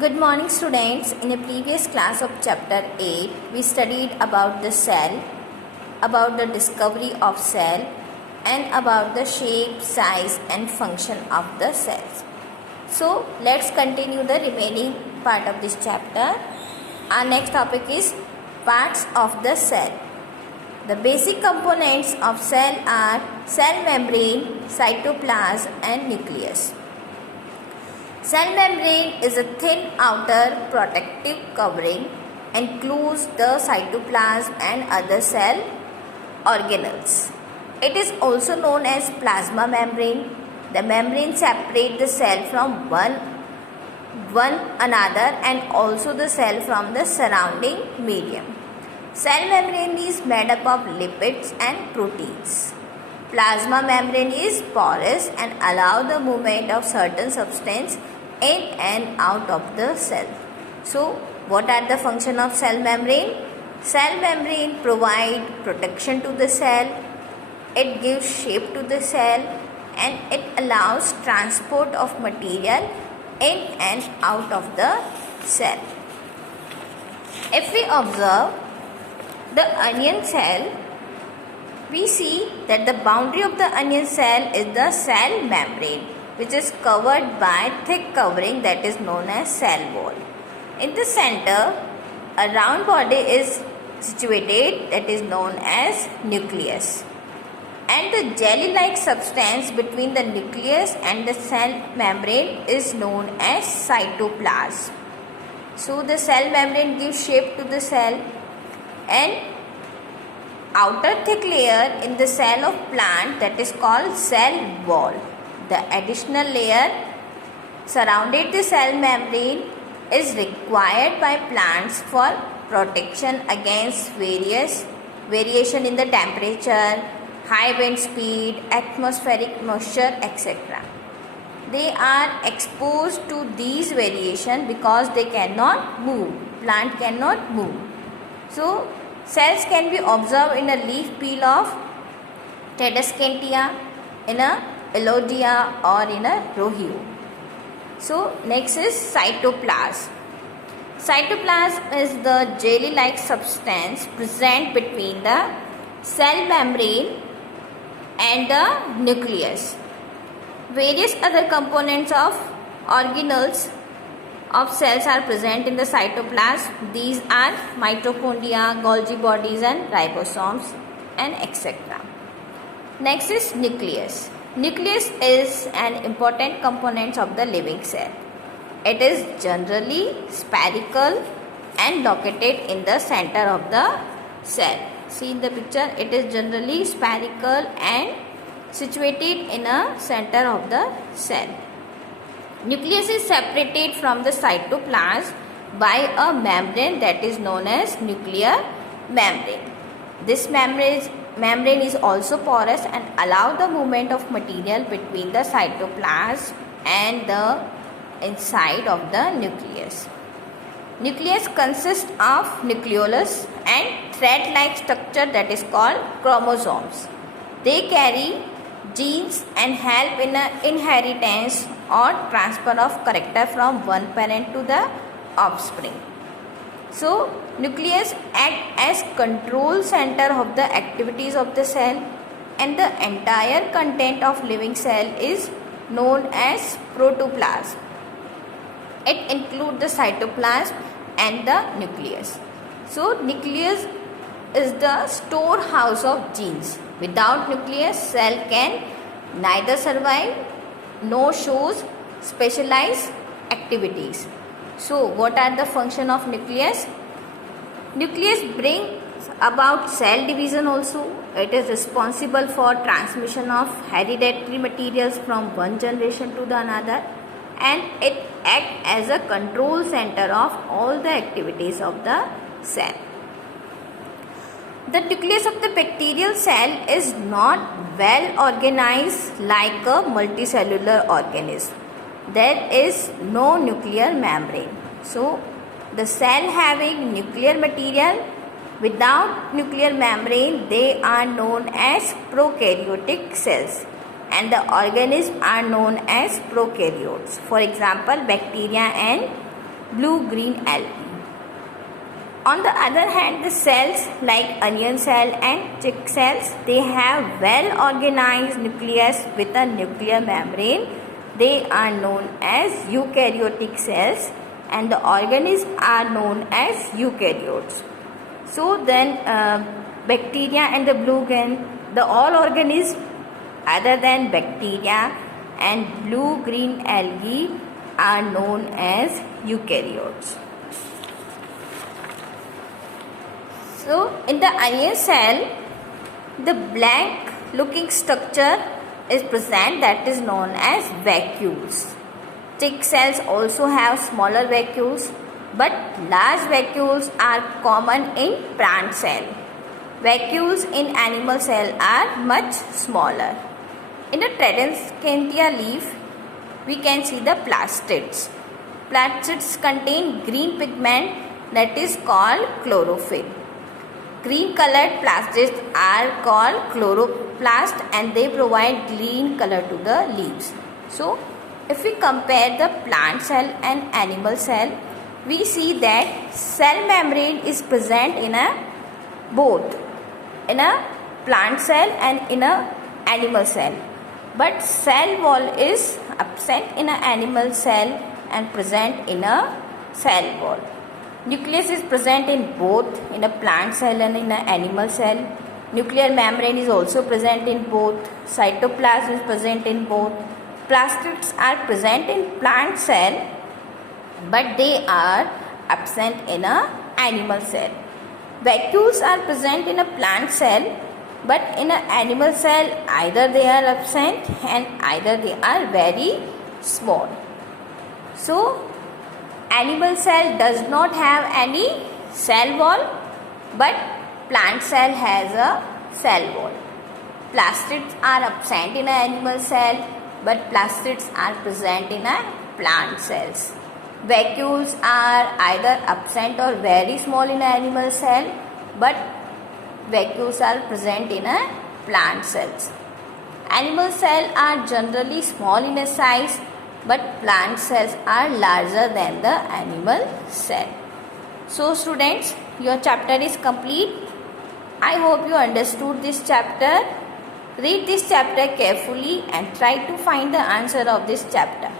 Good morning students. In a previous class of chapter 8, we studied about the cell, about the discovery of cell and about the shape, size and function of the cells. So let's continue the remaining part of this chapter. Our next topic is parts of the cell. The basic components of cell are cell membrane, cytoplasm and nucleus. Cell membrane is a thin outer protective covering encloses the cytoplasm and other cell organelles. It is also known as plasma membrane. The membrane separates the cell from one another and also the cell from the surrounding medium. Cell membrane is made up of lipids and proteins. Plasma membrane is porous and allow the movement of certain substance in and out of the cell. So, what are the function of cell membrane? Cell membrane provide protection to the cell, it gives shape to the cell and it allows transport of material in and out of the cell. If we observe the onion cell, we see that the boundary of the onion cell is the cell membrane, which is covered by thick covering that is known as cell wall. In the center, a round body is situated that is known as nucleus. And the jelly-like substance between the nucleus and the cell membrane is known as cytoplasm. So, the cell membrane gives shape to the cell and outer thick layer in the cell of plant that is called cell wall. The additional layer surrounded the cell membrane is required by plants for protection against variation in the temperature, high wind speed, atmospheric moisture, etc. They are exposed to these variation because they cannot move. Plant cannot move. So, cells can be observed in a leaf peel of Tedescantia, in a Elodea or in a Rohio. So, next is cytoplasm. Cytoplasm is the jelly-like substance present between the cell membrane and the nucleus. Various other components of organelles of cells are present in the cytoplasm. These are mitochondria, Golgi bodies and ribosomes and etc. Next is nucleus. Nucleus is an important component of the living cell. It is generally spherical and located in the center of the cell. See in the picture, it is generally spherical and situated in a center of the cell. Nucleus is separated from the cytoplasm by a membrane that is known as nuclear membrane. This membrane is also porous and allow the movement of material between the cytoplasm and the inside of the nucleus. Nucleus consists of nucleolus and thread-like structure that is called chromosomes. They carry genes and help in inheritance or transfer of character from one parent to the offspring. So, nucleus act as control center of the activities of the cell and the entire content of living cell is known as protoplasm. It includes the cytoplasm and the nucleus. So, nucleus is the storehouse of genes. Without nucleus, cell can neither survive nor shows specialized activities. So, what are the function of nucleus? Nucleus brings about cell division also. It is responsible for transmission of hereditary materials from one generation to the another and it acts as a control center of all the activities of the cell. The nucleus of the bacterial cell is not well organized like a multicellular organism. There is no nuclear membrane. So, the cell having nuclear material without nuclear membrane, they are known as prokaryotic cells and the organisms are known as prokaryotes. For example, bacteria and blue-green algae. On the other hand, the cells like onion cell and chick cells, they have well-organized nucleus with a nuclear membrane. They are known as eukaryotic cells, and the organisms are known as eukaryotes. So then bacteria and the the all organisms other than bacteria and blue-green algae are known as eukaryotes. So in the onion cell, the blank looking structure is present, that is known as vacuoles. Chick cells also have smaller vacuoles, but large vacuoles are common in plant cell. Vacuoles in animal cell are much smaller. In the Tradescantia leaf, we can see the plastids. Plastids contain green pigment that is called chlorophyll. Green colored plastids are called chloroplast and they provide green color to the leaves. So, if we compare the plant cell and animal cell, we see that cell membrane is present in both in a plant cell and in a animal cell, but cell wall is absent in an animal cell and present in a cell wall. Nucleus is present in both in a plant cell and in an animal cell. Nuclear membrane is also present in both. Cytoplasm is present in both. Plastids are present in plant cell, but they are absent in a animal cell. Vacuoles are present in a plant cell, but in an animal cell either they are absent and either they are very small. So animal cell does not have any cell wall, but plant cell has a cell wall. Plastids are absent in an animal cell, but plastids are present in a plant cells. Vacuoles are either absent or very small in an animal cell, but vacuoles are present in a plant cells. Animal cells are generally small in a size, but plant cells are larger than the animal cell. So students, your chapter is complete. I hope you understood this chapter. Read this chapter carefully and try to find the answer of this chapter.